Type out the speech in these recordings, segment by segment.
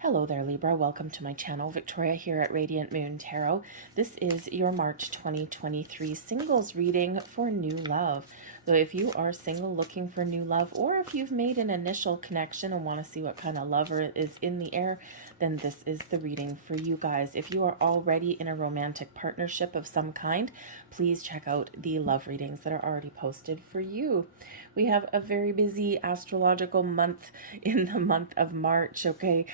Hello there, Libra. Welcome to my channel. Victoria here at Radiant Moon Tarot. This is your March 2023 singles reading for new love. So if you are single looking for new love, or if you've made an initial connection and want to see what kind of lover is in the air, then this is the reading for you guys. If you are already in a romantic partnership of some kind, please check out the love readings that are already posted for you. We have a very busy astrological month in the month of March, okay?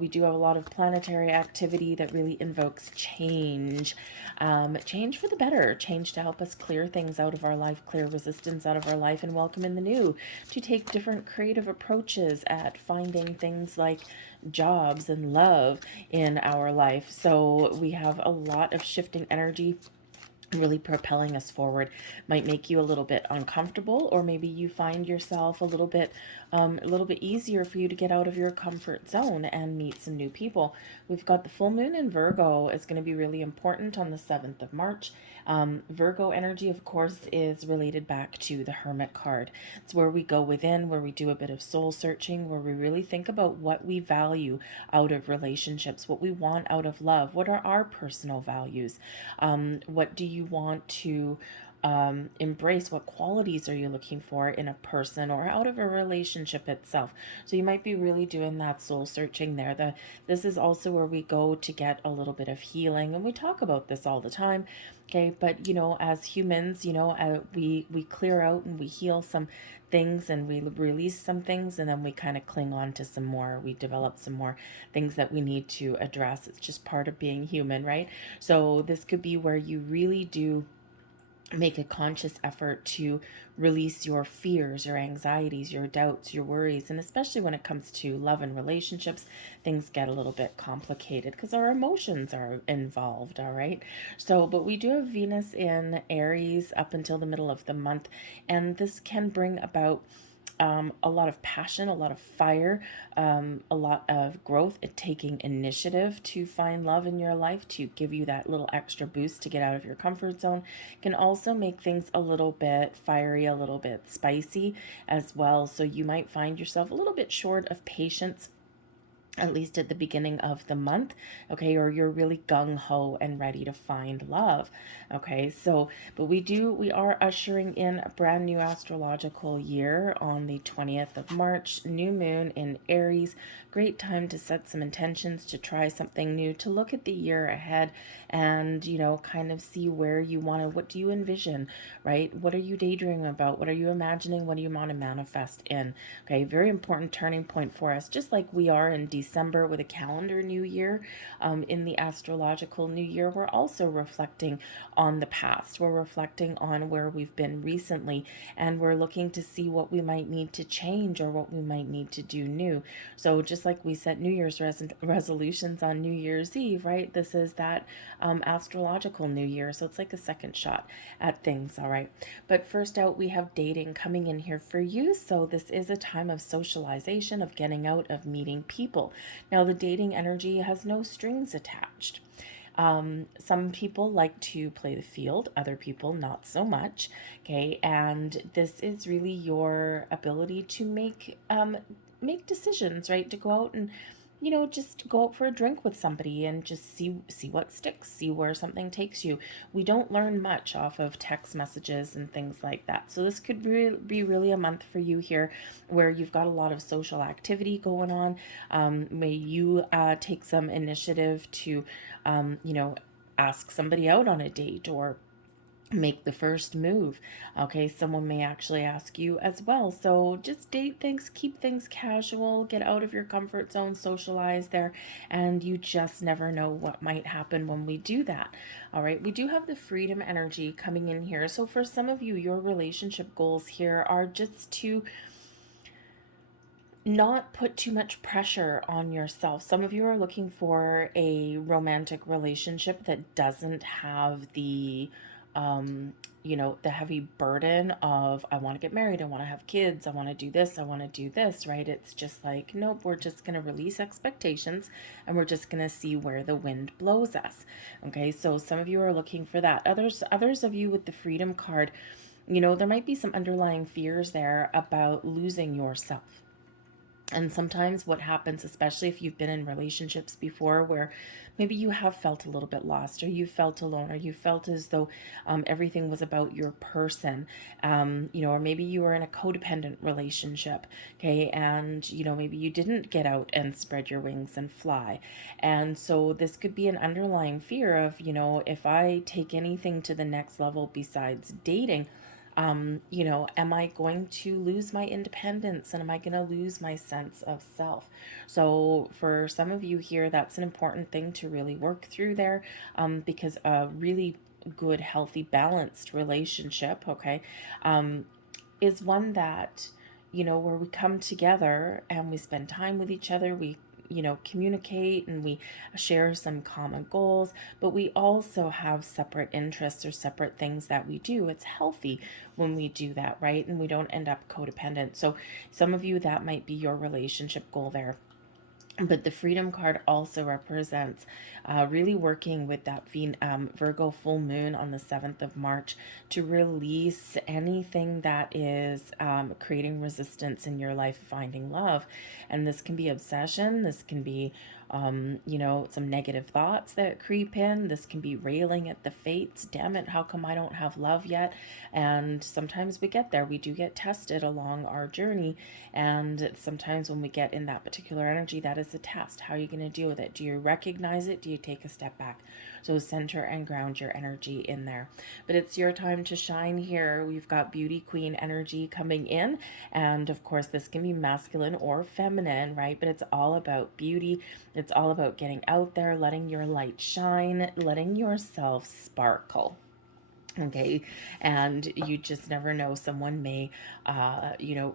We do have a lot of planetary activity that really invokes change. Change for the better, change to help us clear things out of our life, clear resistance out of our life, and welcome in the new, to take different creative approaches at finding things like jobs and love in our life. So we have a lot of shifting energy really propelling us forward. Might make you a little bit uncomfortable, or maybe you find yourself a little bit easier for you to get out of your comfort zone and meet some new people. We've got the full moon in Virgo is going to be really important on the 7th of March. Virgo energy, of course, is related back to the Hermit card. It's where we go within, where we do a bit of soul searching, where we really think about what we value out of relationships, what we want out of love, what are our personal values, what do you want to embrace, what qualities are you looking for in a person or out of a relationship itself. So you might be really doing that soul searching there. This is also where we go to get a little bit of healing, and we talk about this all the time, okay? But as humans, we clear out and we heal some things and we release some things, and then we kind of cling on to some more. We develop some more things that we need to address. It's just part of being human, right? So this could be where you really do make a conscious effort to release your fears, your anxieties, your doubts, your worries. And especially when it comes to love and relationships, things get a little bit complicated because our emotions are involved, all right? So, but we do have Venus in Aries up until the middle of the month, and this can bring about a lot of passion, a lot of fire, a lot of growth, taking initiative to find love in your life, to give you that little extra boost to get out of your comfort zone. Can also make things a little bit fiery, a little bit spicy as well. So you might find yourself a little bit short of patience, at least at the beginning of the month, okay? Or you're really gung-ho and ready to find love, okay? So, but we are ushering in a brand new astrological year on the 20th of March, new moon in Aries. Great time to set some intentions, to try something new, to look at the year ahead and, kind of see where you want to, what do you envision, right? What are you daydreaming about? What are you imagining? What do you want to manifest in? Okay, very important turning point for us, just like we are in December with a calendar new year. In the astrological new year, we're also reflecting on the past. We're reflecting on where we've been recently, and we're looking to see what we might need to change or what we might need to do new. So just like we set New Year's resolutions on New Year's Eve, right? This is that astrological new year. So it's like a second shot at things, all right? But first out, we have dating coming in here for you. So this is a time of socialization, of getting out, of meeting people. Now, the dating energy has no strings attached. Some people like to play the field, other people not so much, okay? And this is really your ability to make decisions, right? To go out and just go out for a drink with somebody and just see what sticks, see where something takes you. We don't learn much off of text messages and things like that. So this could be really a month for you here where you've got a lot of social activity going on. May you take some initiative to, ask somebody out on a date or make the first move. Okay, someone may actually ask you as well. So just date things, keep things casual, get out of your comfort zone, socialize there, and you just never know what might happen when we do that. All right, we do have the freedom energy coming in here. So for some of you, your relationship goals here are just to not put too much pressure on yourself. Some of you are looking for a romantic relationship that doesn't have the heavy burden of, I want to get married, I want to have kids, I want to do this, I want to do this, right? It's just like, nope, we're just going to release expectations and we're just going to see where the wind blows us. Okay, so some of you are looking for that. Others of you with the freedom card, there might be some underlying fears there about losing yourself. And sometimes what happens, especially if you've been in relationships before where maybe you have felt a little bit lost, or you felt alone, or you felt as though everything was about your person, or maybe you were in a codependent relationship, okay, and, maybe you didn't get out and spread your wings and fly. And so this could be an underlying fear of, if I take anything to the next level besides dating, am I going to lose my independence, and am I going to lose my sense of self? So for some of you here, that's an important thing to really work through there, because a really good, healthy, balanced relationship, okay, is one that, where we come together and we spend time with each other, we communicate, and we share some common goals, but we also have separate interests or separate things that we do. It's healthy when we do that, right? And we don't end up codependent. So some of you, that might be your relationship goal there. But the Freedom card also represents really working with that Virgo full moon on the 7th of March to release anything that is creating resistance in your life, finding love. And this can be obsession. This can be, some negative thoughts that creep in. This can be railing at the fates. Damn it, how come I don't have love yet? And sometimes we get there. We do get tested along our journey. And sometimes when we get in that particular energy, that is a test. How are you going to deal with it? Do you recognize it? Do you take a step back? So center and ground your energy in there. But it's your time to shine here. We've got beauty queen energy coming in. And of course, this can be masculine or feminine, right? But it's all about beauty. It's all about getting out there, letting your light shine, letting yourself sparkle. Okay, and you just never know, someone may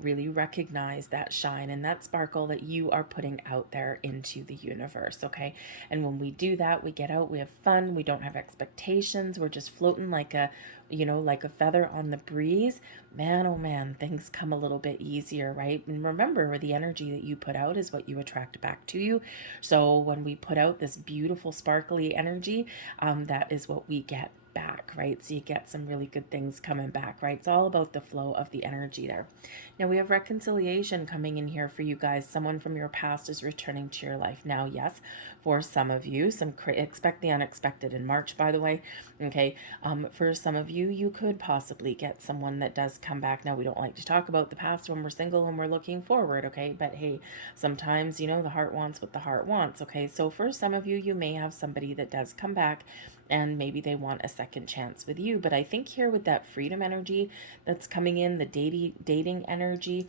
really recognize that shine and that sparkle that you are putting out there into the universe. Okay, and when we do that, we get out, we have fun, we don't have expectations, we're just floating like a feather on the breeze. Man, oh man, things come a little bit easier, right? And remember, the energy that you put out is what you attract back to you. So when we put out this beautiful sparkly energy, that is what we get back, right? So you get some really good things coming back, right? It's all about the flow of the energy there. Now we have reconciliation coming in here for you guys. Someone from your past is returning to your life. Now, yes, for some of you, expect the unexpected in March, by the way. Okay, for some of you, you could possibly get someone that does come back. Now, we don't like to talk about the past when we're single and we're looking forward, okay? But hey, sometimes, the heart wants what the heart wants, okay? So for some of you, you may have somebody that does come back, and maybe they want a second chance with you. But I think here with that freedom energy that's coming in, the dating energy,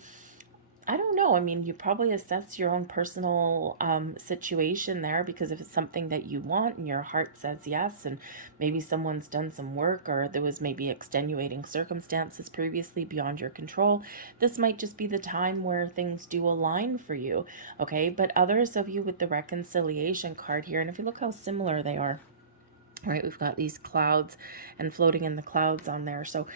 I don't know. I mean, you probably assess your own personal situation there, because if it's something that you want and your heart says yes, and maybe someone's done some work, or there was maybe extenuating circumstances previously beyond your control, this might just be the time where things do align for you, okay? But others of you with the reconciliation card here, and if you look how similar they are, right, we've got these clouds and floating in the clouds on there. So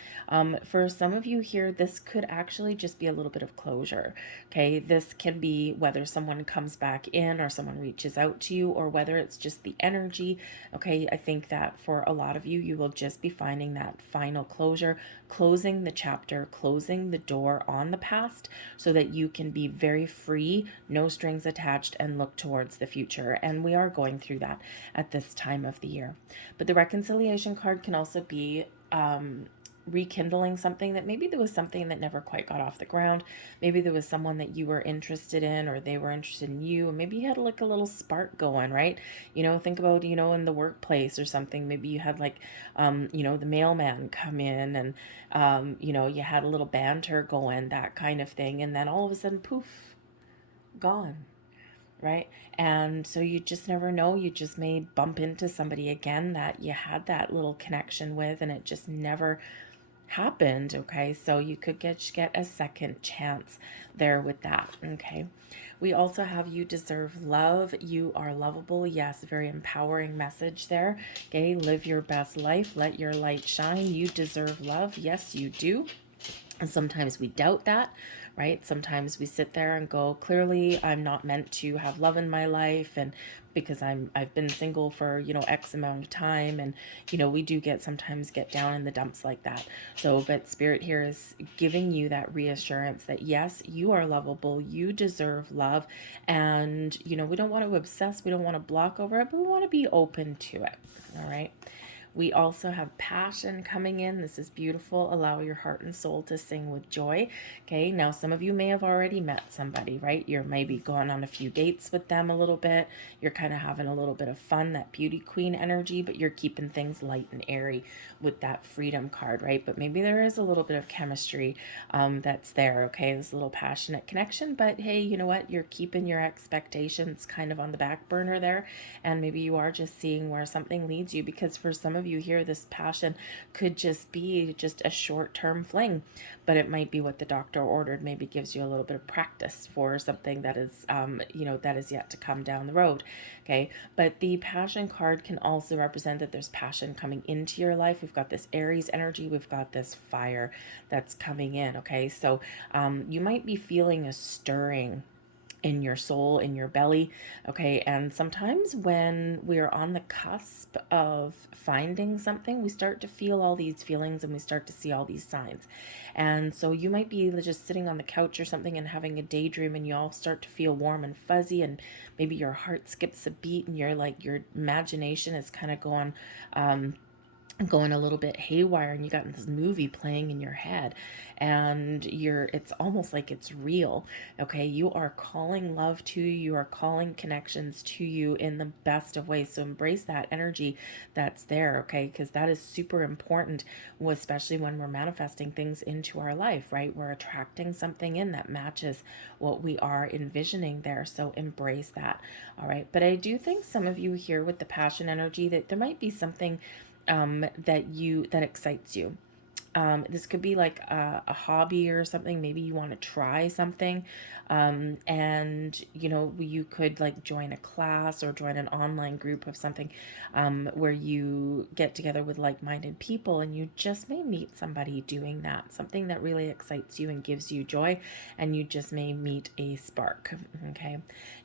for some of you here, this could actually just be a little bit of closure. Okay, this can be whether someone comes back in or someone reaches out to you, or whether it's just the energy. Okay, I think that for a lot of you, you will just be finding that final closure, closing the chapter, closing the door on the past, so that you can be very free, no strings attached, and look towards the future. And we are going through that at this time of the year. But the reconciliation card can also be rekindling something that maybe there was something that never quite got off the ground. Maybe there was someone that you were interested in, or they were interested in you, and maybe you had like a little spark going, right? Think about, in the workplace or something. Maybe you had like, the mailman come in, and, you had a little banter going, that kind of thing. And then all of a sudden, poof, gone. Right? And so you just never know. You just may bump into somebody again that you had that little connection with, and it just never happened. Okay, so you could get a second chance there with that. Okay, we also have you deserve love. You are lovable. Yes, very empowering message there. Okay, live your best life. Let your light shine. You deserve love. Yes, you do. And sometimes we doubt that, right? Sometimes we sit there and go, clearly I'm not meant to have love in my life, and because I've been single for, X amount of time, and we do sometimes get down in the dumps like that. So, but Spirit here is giving you that reassurance that yes, you are lovable, you deserve love, and we don't want to obsess, we don't want to block over it, but we want to be open to it. All right. We also have passion coming in. This is beautiful. Allow your heart and soul to sing with joy. Okay, now some of you may have already met somebody, right? You're maybe going on a few dates with them a little bit. You're kind of having a little bit of fun, that beauty queen energy, but you're keeping things light and airy with that freedom card, right? But maybe there is a little bit of chemistry that's there, okay? This little passionate connection, but hey, you know what? You're keeping your expectations kind of on the back burner there, and maybe you are just seeing where something leads you, because for some of you here, this passion could just be just a short-term fling, but it might be what the doctor ordered. Maybe gives you a little bit of practice for something that is, that is yet to come down the road. Okay, but the passion card can also represent that there's passion coming into your life. We've got this Aries energy. We've got this fire that's coming in. Okay, so you might be feeling a stirring in your soul, in your belly. Okay, and sometimes when we're on the cusp of finding something, we start to feel all these feelings and we start to see all these signs. And so you might be just sitting on the couch or something and having a daydream, and you all start to feel warm and fuzzy, and maybe your heart skips a beat, and you're like, your imagination is kind of going a little bit haywire, and you got this movie playing in your head, and it's almost like it's real. Okay, you are calling love to you, you are calling connections to you in the best of ways. So embrace that energy that's there, okay, because that is super important, especially when we're manifesting things into our life, right? We're attracting something in that matches what we are envisioning there. So embrace that. All right, but I do think some of you here with the passion energy, that there might be something that excites you. This could be like a hobby or something. Maybe you want to try something, and you could like join a class or join an online group of something, where you get together with like-minded people, and you just may meet somebody doing that, something that really excites you and gives you joy, and you just may meet a spark. Okay,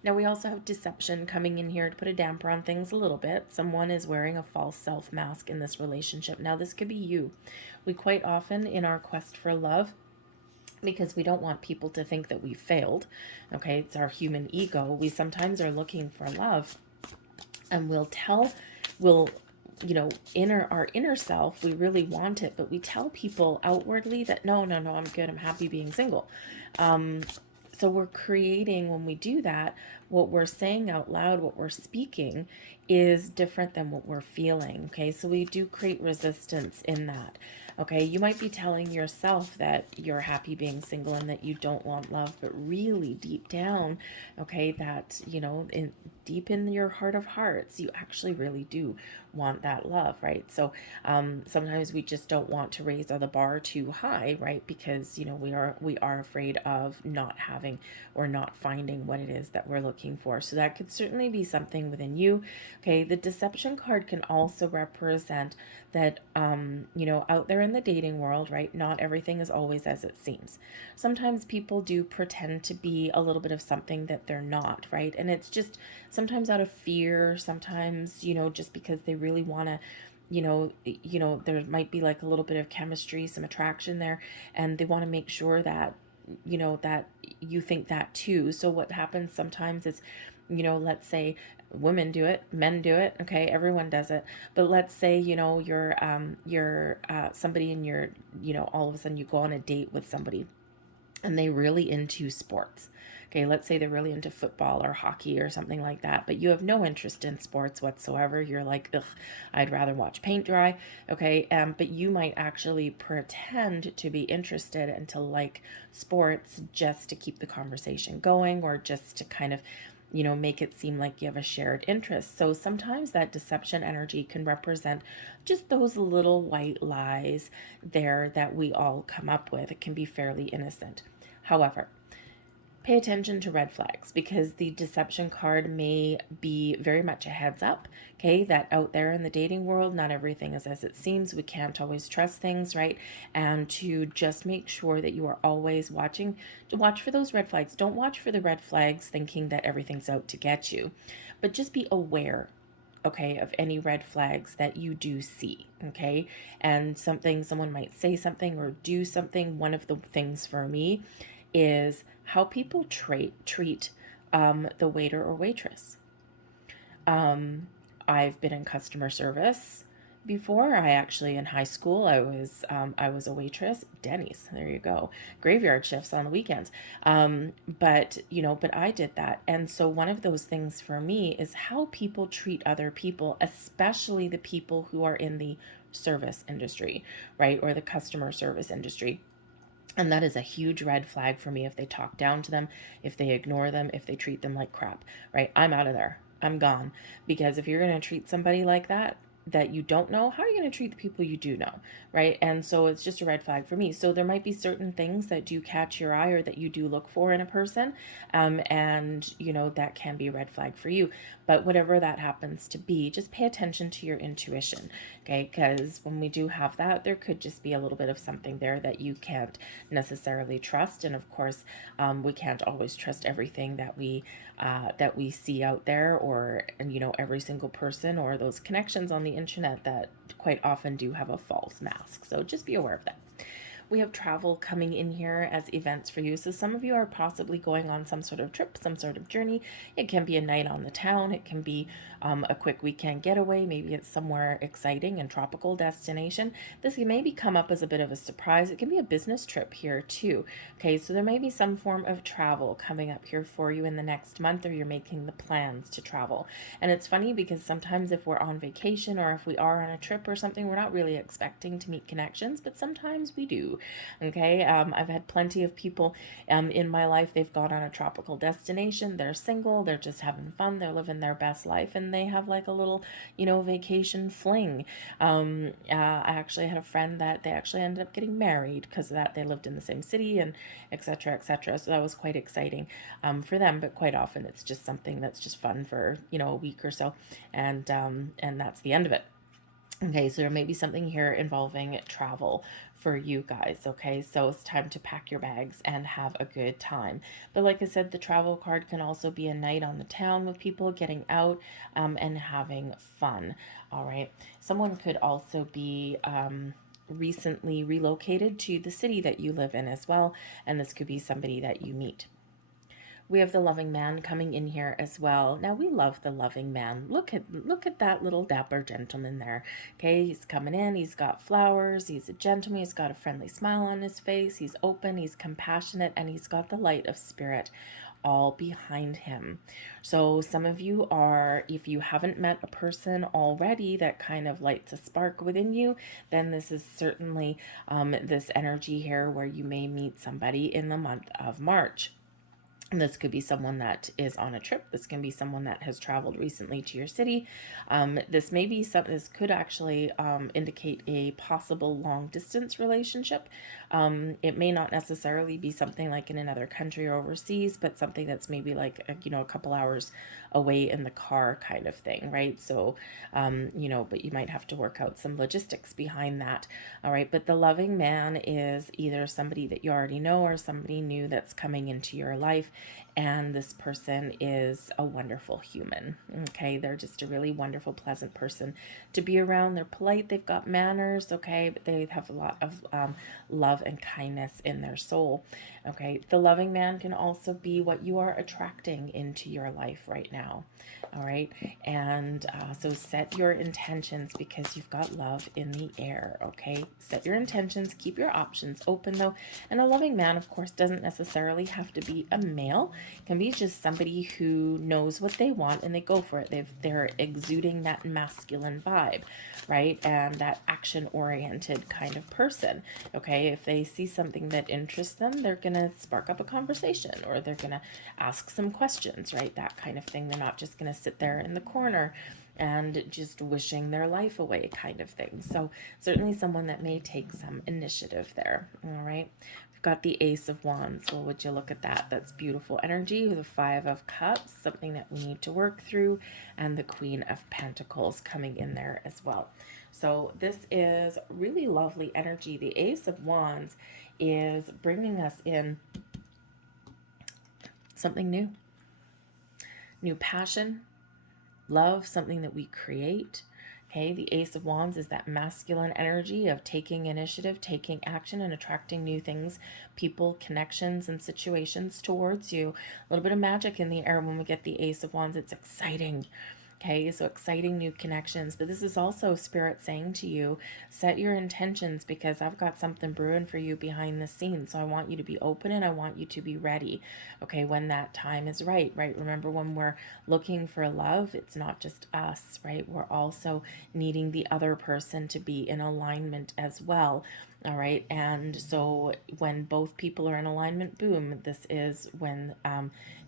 now we also have deception coming in here to put a damper on things a little bit. Someone is wearing a false self mask in this relationship. Now this could be you. We quite often, in our quest for love, because we don't want people to think that we failed, okay, it's our human ego, we sometimes are looking for love, and we'll in our inner self, we really want it, but we tell people outwardly that no, I'm good, I'm happy being single. So we're creating, when we do that, what we're saying out loud, what we're speaking is different than what we're feeling. Okay, so we do create resistance in that. Okay, you might be telling yourself that you're happy being single and that you don't want love, but really deep down, okay, that, deep in your heart of hearts, you actually really do want that love, right? So sometimes we just don't want to raise the bar too high, right? Because we are afraid of not having or not finding what it is that we're looking for. So that could certainly be something within you. Okay, the deception card can also represent that out there in the dating world, right, not everything is always as it seems. Sometimes people do pretend to be a little bit of something that they're not, right? And it's just sometimes out of fear, sometimes just because they really want to, there might be like a little bit of chemistry, some attraction there, and they want to make sure that that you think that too. So what happens sometimes is, let's say women do it, men do it, okay, everyone does it, but let's say you're somebody, and you're all of a sudden you go on a date with somebody, and they really into sports. Okay, let's say they're really into football or hockey or something like that, but you have no interest in sports whatsoever. You're like, ugh, I'd rather watch paint dry. Okay, but you might actually pretend to be interested and to like sports just to keep the conversation going, or just to kind of make it seem like you have a shared interest. So sometimes that deception energy can represent just those little white lies there that we all come up with. It can be fairly innocent. However, Pay attention to red flags, because the deception card may be very much a heads up, okay, that out there in the dating world, not everything is as it seems. We can't always trust things, right? And to just make sure that you are always watching, to watch for those red flags. Don't watch for the red flags thinking that everything's out to get you, but just be aware, okay, of any red flags that you do see, okay? And someone might say something or do something. One of the things for me is how people treat the waiter or waitress. I've been in customer service before. I actually, in high school, I was a waitress. Denny's, there you go. Graveyard shifts on the weekends. But I did that, and so one of those things for me is how people treat other people, especially the people who are in the service industry, right, or the customer service industry. And that is a huge red flag for me if they talk down to them, if they ignore them, if they treat them like crap, right? I'm out of there. I'm gone. Because if you're going to treat somebody like that you don't know, how are you going to treat the people you do know, right? And so it's just a red flag for me. So there might be certain things that do catch your eye or that you do look for in a person, and that can be a red flag for you. But whatever that happens to be, just pay attention to your intuition, okay? Because when we do have that, there could just be a little bit of something there that you can't necessarily trust. And of course, we can't always trust everything that we see out there, or every single person, or those connections on the internet that quite often do have a false mask. So just be aware of that. We have travel coming in here as events for you. So some of you are possibly going on some sort of trip, some sort of journey. It can be a night on the town. It can be a quick weekend getaway. Maybe it's somewhere exciting and tropical destination. This can maybe come up as a bit of a surprise. It can be a business trip here too. Okay, so there may be some form of travel coming up here for you in the next month, or you're making the plans to travel. And it's funny because sometimes if we're on vacation or if we are on a trip or something, we're not really expecting to meet connections, but sometimes we do. Okay, I've had plenty of people in my life. They've gone on a tropical destination. They're single. They're just having fun. They're living their best life, and they have like a little, vacation fling. I actually had a friend that they actually ended up getting married because of that. They lived in the same city, and etc. etc. So that was quite exciting for them. But quite often it's just something that's just fun for a week or so, and that's the end of it. Okay, so there may be something here involving travel for you guys, okay? So it's time to pack your bags and have a good time. But like I said, the travel card can also be a night on the town with people getting out and having fun, all right? Someone could also be recently relocated to the city that you live in as well, and this could be somebody that you meet. We have the loving man coming in here as well. Now we love the loving man. Look at that little dapper gentleman there. Okay, he's coming in. He's got flowers. He's a gentleman. He's got a friendly smile on his face. He's open. He's compassionate, and he's got the light of spirit all behind him. So some of you are, if you haven't met a person already that kind of lights a spark within you, then this is certainly this energy here where you may meet somebody in the month of March. This could be someone that is on a trip. This can be someone that has traveled recently to your city. This may be this could actually indicate a possible long distance relationship. It may not necessarily be something like in another country or overseas, but something that's maybe like a couple hours away in the car kind of thing, right? So but you might have to work out some logistics behind that. All right, but the loving man is either somebody that you already know or somebody new that's coming into your life, and this person is a wonderful human. Okay, they're just a really wonderful, pleasant person to be around. They're polite, they've got manners, okay, but they have a lot of love and kindness in their soul. Okay, the loving man can also be what you are attracting into your life right now. All right, and so set your intentions, because you've got love in the air. Okay, set your intentions, keep your options open though. And a loving man, of course, doesn't necessarily have to be a male. It can be just somebody who knows what they want and they go for it. They're exuding that masculine vibe, right? And that action-oriented kind of person. Okay, if they see something that interests them, they're gonna spark up a conversation, or they're gonna ask some questions, right? That kind of thing. They're not just gonna sit there in the corner and just wishing their life away kind of thing. So certainly someone that may take some initiative there. All right. We've got the Ace of Wands. Well, would you look at that? That's beautiful energy. The Five of Cups, something that we need to work through, and the Queen of Pentacles coming in there as well. So this is really lovely energy. The Ace of Wands is bringing us in something new. New passion, love, something that we create. Okay, the Ace of Wands is that masculine energy of taking initiative, taking action, and attracting new things, people, connections, and situations towards you. A little bit of magic in the air when we get the Ace of Wands. It's exciting. Okay, so exciting new connections. But this is also Spirit saying to you, set your intentions, because I've got something brewing for you behind the scenes. So I want you to be open and I want you to be ready. Okay, when that time is right, right? Remember, when we're looking for love, it's not just us, right? We're also needing the other person to be in alignment as well. All right. And so when both people are in alignment, boom, this is when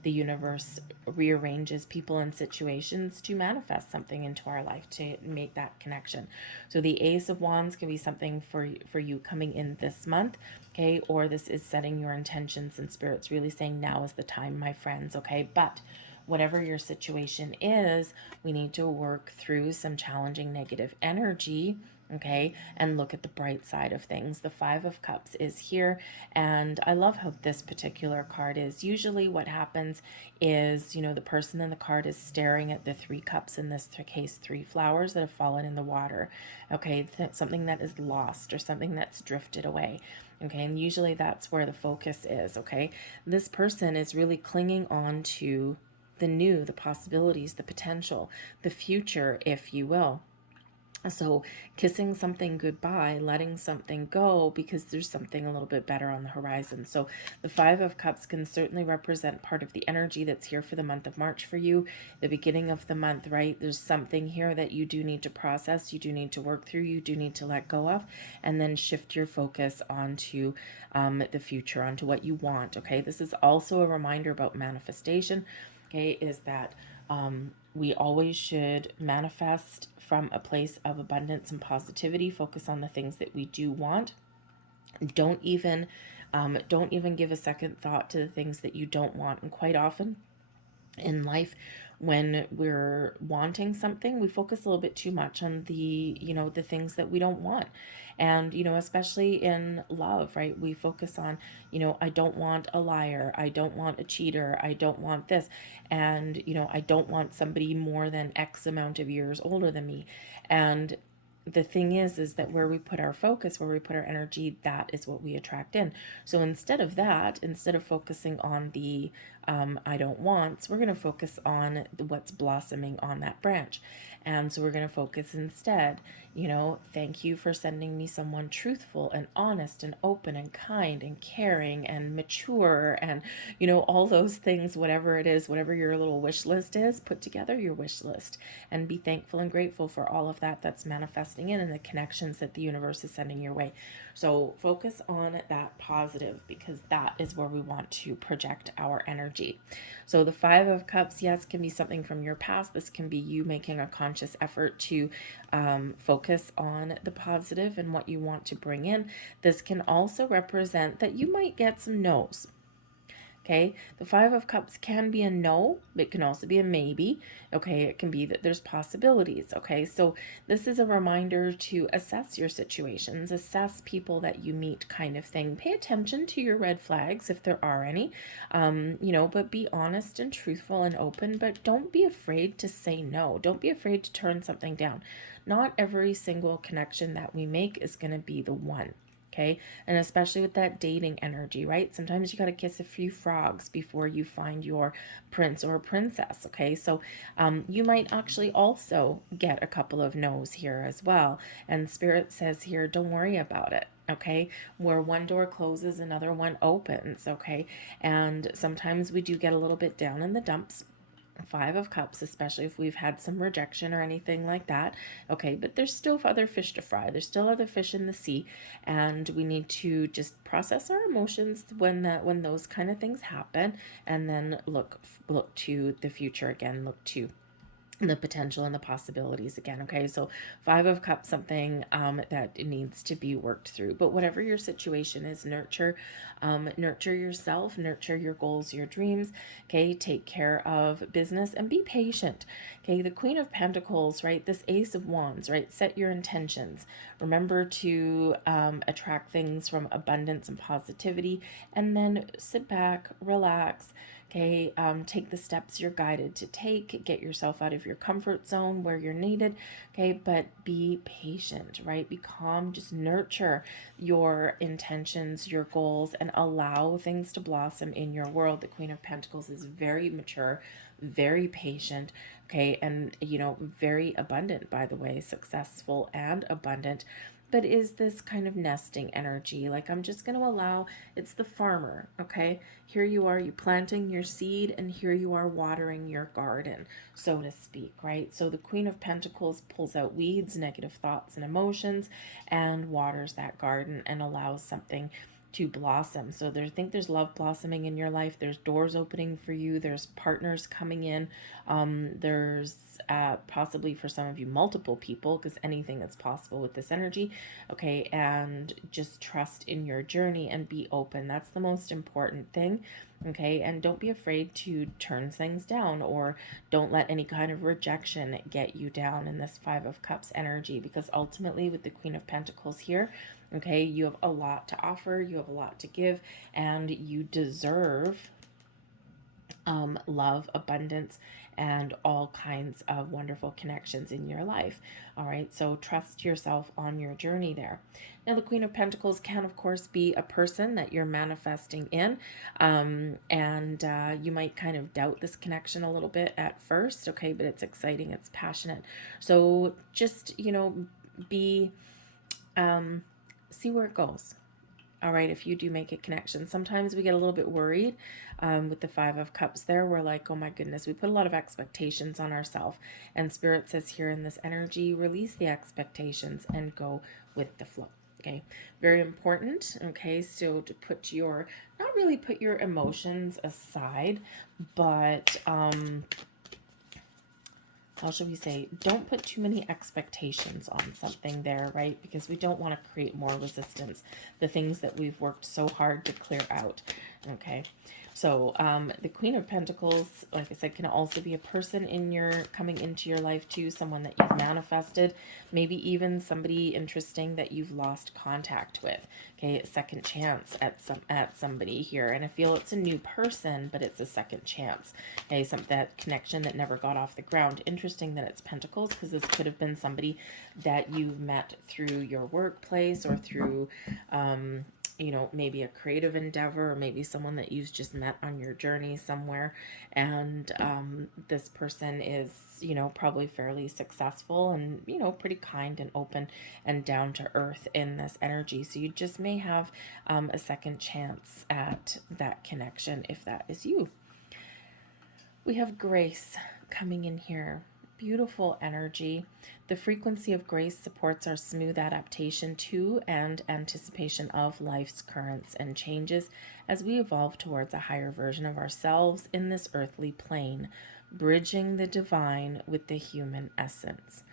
the universe rearranges people and situations to manifest something into our life, to make that connection. So the Ace of Wands can be something for you coming in this month. Okay. Or this is setting your intentions, and Spirit's really saying now is the time, my friends. Okay. But whatever your situation is, we need to work through some challenging negative energy, okay, and look at the bright side of things. The Five of Cups is here, and I love how this particular card is. Usually what happens is, you know, the person in the card is staring at the Three Cups, in this case, three flowers that have fallen in the water, okay, something that is lost or something that's drifted away. Okay, and usually that's where the focus is. Okay, this person is really clinging on to the new, the possibilities, the potential, the future, if you will. So kissing something goodbye, letting something go, because there's something a little bit better on the horizon. So the Five of Cups can certainly represent part of the energy that's here for the month of March for you, the beginning of the month, right? There's something here that you do need to process, you do need to work through, you do need to let go of, and then shift your focus onto the future, onto what you want. Okay, this is also a reminder about manifestation. Okay, is that we always should manifest from a place of abundance and positivity. Focus on the things that we do want. Don't even give a second thought to the things that you don't want. And quite often in life, when we're wanting something, we focus a little bit too much on the, you know, the things that we don't want. And, you know, especially in love, right? We focus on, you know, I don't want a liar. I don't want a cheater. I don't want this. And, you know, I don't want somebody more than X amount of years older than me. And the thing is that where we put our focus, where we put our energy, that is what we attract in. So instead of that, instead of focusing on the I don't wants, we're going to focus on what's blossoming on that branch. And so we're going to focus instead, you know, thank you for sending me someone truthful and honest and open and kind and caring and mature and, you know, all those things, whatever it is, whatever your little wish list is, put together your wish list and be thankful and grateful for all of that that's manifesting in and the connections that the universe is sending your way. So focus on that positive, because that is where we want to project our energy. So the Five of Cups, yes, can be something from your past. This can be you making a conscious effort to focus on the positive and what you want to bring in. This can also represent that you might get some no's. Okay, the Five of Cups can be a no, but it can also be a maybe. Okay, it can be that there's possibilities. Okay, so this is a reminder to assess your situations, assess people that you meet, kind of thing. Pay attention to your red flags if there are any, you know, but be honest and truthful and open, but don't be afraid to say no. Don't be afraid to turn something down. Not every single connection that we make is going to be the one. Okay, and especially with that dating energy, right? Sometimes you got to kiss a few frogs before you find your prince or princess. Okay, so you might actually also get a couple of no's here as well. And Spirit says here, don't worry about it. Okay, where one door closes, another one opens. Okay, and sometimes we do get a little bit down in the dumps. Five of Cups, especially if we've had some rejection or anything like that. Okay, but there's still other fish to fry. There's still other fish in the sea, and we need to just process our emotions when those kind of things happen, and then look to the future again. Look to the potential and the possibilities again. Okay, so Five of Cups, something that needs to be worked through. But whatever your situation is, nurture yourself, nurture your goals, your dreams. Okay, take care of business and be patient. Okay, the Queen of Pentacles, right? This Ace of Wands, right? Set your intentions. Remember to attract things from abundance and positivity, and then sit back, relax. Okay, take the steps you're guided to take. Get yourself out of your comfort zone where you're needed. Okay, but be patient, right? Be calm. Just nurture your intentions, your goals, and allow things to blossom in your world. The Queen of Pentacles is very mature, very patient. Okay, and very abundant, by the way, successful and abundant. But is this kind of nesting energy? Like, I'm just going to allow, it's the farmer, okay? Here you are, you planting your seed, and here you are watering your garden, so to speak, right? So the Queen of Pentacles pulls out weeds, negative thoughts and emotions, and waters that garden and allows something to blossom. So there's love blossoming in your life. There's doors opening for you. There's partners coming in. There's possibly for some of you multiple people, because anything that's possible with this energy. Okay, and just trust in your journey and be open. That's the most important thing. Okay, and don't be afraid to turn things down, or don't let any kind of rejection get you down in this Five of Cups energy, because ultimately with the Queen of Pentacles here, okay, you have a lot to offer, you have a lot to give, and you deserve love, abundance, and all kinds of wonderful connections in your life. All right, so trust yourself on your journey there. Now, the Queen of Pentacles can, of course, be a person that you're manifesting in, and you might kind of doubt this connection a little bit at first, okay, but it's exciting, it's passionate. So just, be, see where it goes. All right, if you do make a connection. Sometimes we get a little bit worried with the Five of Cups there. We're like, oh my goodness, we put a lot of expectations on ourselves. And Spirit says here in this energy, release the expectations and go with the flow. Okay, very important. Okay, so to not really put your emotions aside, but how should we say, don't put too many expectations on something there, right? Because we don't want to create more resistance, the things that we've worked so hard to clear out. Okay, so the Queen of Pentacles, like I said, can also be a person coming into your life too, someone that you've manifested, maybe even somebody interesting that you've lost contact with. Okay, a second chance at somebody here, and I feel it's a new person, but it's a second chance. Okay, that connection that never got off the ground. Interesting that it's Pentacles, because this could have been somebody that you met through your workplace, or through maybe a creative endeavor, or maybe someone that you've just met on your journey somewhere. And this person is, probably fairly successful and, pretty kind and open and down to earth in this energy. So you just may have a second chance at that connection if that is you. We have Grace coming in here. Beautiful energy. The frequency of grace supports our smooth adaptation to and anticipation of life's currents and changes as we evolve towards a higher version of ourselves in this earthly plane, bridging the divine with the human essence.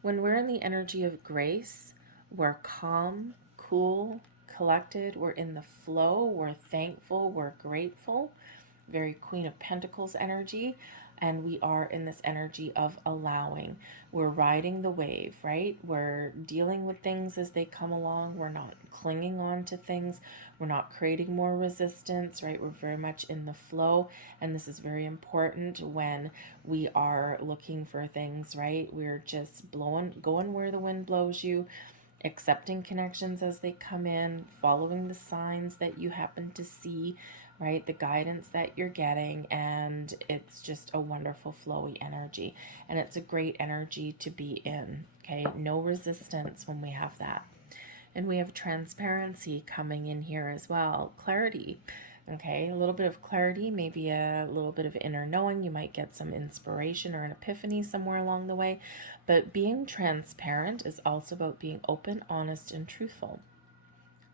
When we're in the energy of grace, we're calm, cool, collected, we're in the flow, we're thankful, we're grateful. Very Queen of Pentacles energy. And we are in this energy of allowing. We're riding the wave, right? We're dealing with things as they come along. We're not clinging on to things. We're not creating more resistance, right? We're very much in the flow. And this is very important when we are looking for things, right? We're just going where the wind blows you, accepting connections as they come in, following the signs that you happen to see, right? The guidance that you're getting, and it's just a wonderful flowy energy, and it's a great energy to be in. Okay, no resistance when we have that. And we have transparency coming in here as well, clarity. Okay, a little bit of clarity, maybe a little bit of inner knowing. You might get some inspiration or an epiphany somewhere along the way. But being transparent is also about being open, honest, and truthful.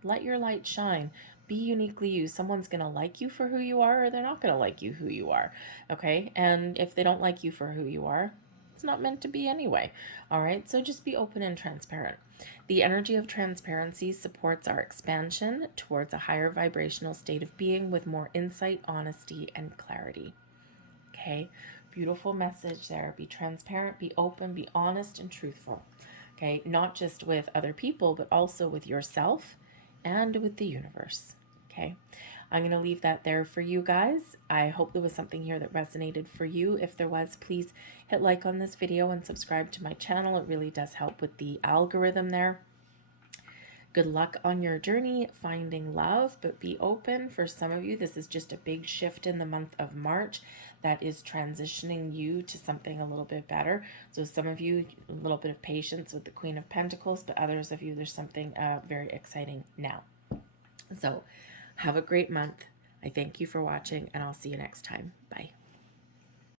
Let your light shine. Be uniquely you. Someone's going to like you for who you are, or they're not going to like you who you are. Okay? And if they don't like you for who you are, it's not meant to be anyway. All right, so just be open and transparent. The energy of transparency supports our expansion towards a higher vibrational state of being with more insight, honesty, and clarity. Okay, beautiful message there. Be transparent, be open, be honest, and truthful. Okay, not just with other people, but also with yourself and with the universe. Okay, I'm going to leave that there for you guys. I hope there was something here that resonated for you. If there was, please hit like on this video and subscribe to my channel. It really does help with the algorithm there. Good luck on your journey finding love, but be open. For some of you, this is just a big shift in the month of March that is transitioning you to something a little bit better. So some of you, a little bit of patience with the Queen of Pentacles, but others of you, there's something very exciting now. So have a great month. I thank you for watching, and I'll see you next time. Bye.